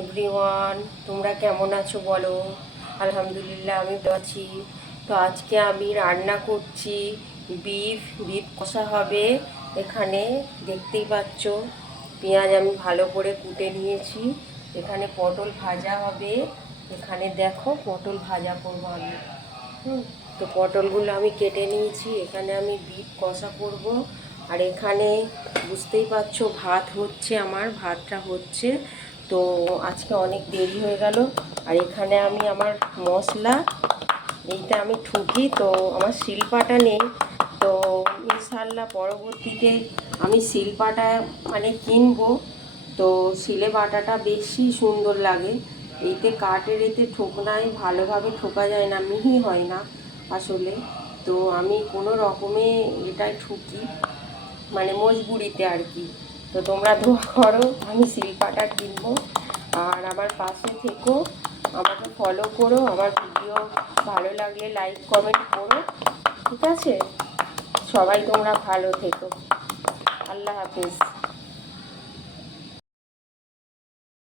Everyone, তোমরা কেমন আছো বলো? আলহামদুলিল্লাহ আমি ভালো আছি। তো আজকে আমি রান্না করছি বিফ কষা হবে। এখানে দেখতেই পাচ্ছ পেঁয়াজ আমি ভালো করে কুটে নিয়েছি। এখানে পটল ভাজা হবে। এখানে দেখো পটল ভাজা করবো আমি। তো পটলগুলো আমি কেটে নিয়েছি। এখানে আমি বিফ কষা করব। আর এখানে বুঝতেই পারছো ভাত হচ্ছে, আমার ভাতটা হচ্ছে। তো আজকে অনেক দেরি হয়ে গেল। আর এখানে আমি আমার মশলা এইটা আমি ঠুকি, তো আমার শিলপাটা নেই। তো ইনশাল্লাহ পরবর্তীতে আমি শিলপাটা কিনবো। তো শিলে বাটাটা বেশি সুন্দর লাগে। এইতে কাঠের এতে ঠোকনায় ভালোভাবে ঠোকা যায় না, মিহি হয় না আসলে। তো আমি কোনো রকমে এটাই ঠুকি, মজবুরিতে আর কি। তো তোমরা দোয়া করো আমি শিলপাটা কিনবো। আর আমার পাশে থেকো, আমাকে ফলো করো, আমার ভিডিও ভালো লাগলে লাইক কমেন্ট করো, ঠিক আছে? সবাই তোমরা ভালো থেকো। আল্লাহ হাফিজ।